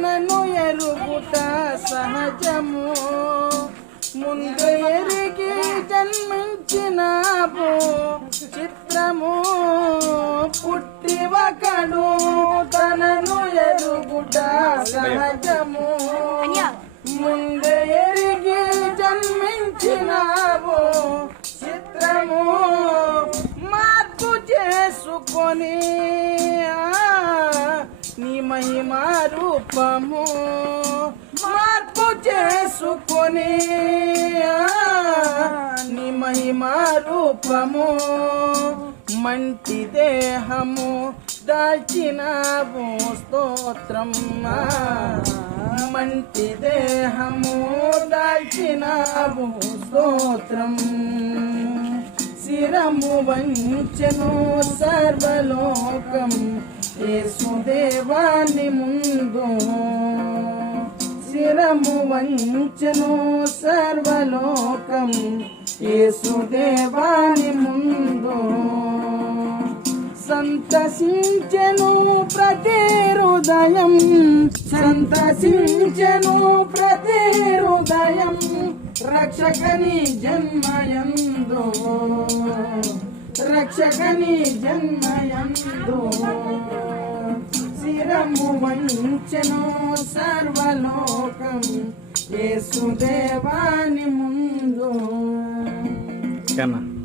తనను ఎరుగుట సహజము. ముందు ఎరిగి జన్మించినావు చిత్రము పుట్టి ఒకడు తనను ఎరుగుట సహజము. ముందు ఎరిగి జన్మించినావు చిత్రము మార్పు చేసుకొని ఆ, మహిమా రూపము మార్పు చేసుకొని ఆ, నీ మహిమా రూపము మంటి దేహము దాల్చినావు స్తోత్రం ఆ, మంటి దేహము దాల్చినావు స్తోత్రం. శిరము వంచను సర్వలోకం యేసుదేవాని ముందు శిరము వంచను సర్వలోకం యేసుదేవాని ముందు సంతసించను ప్రతి హృదయం. సంతసించను ప్రతి హృదయం రక్షకని జన్మయందు. రక్షకని జన్మయందు. వంచను సర్వలోకం యేసుదేవాని ముందు. కన్నా.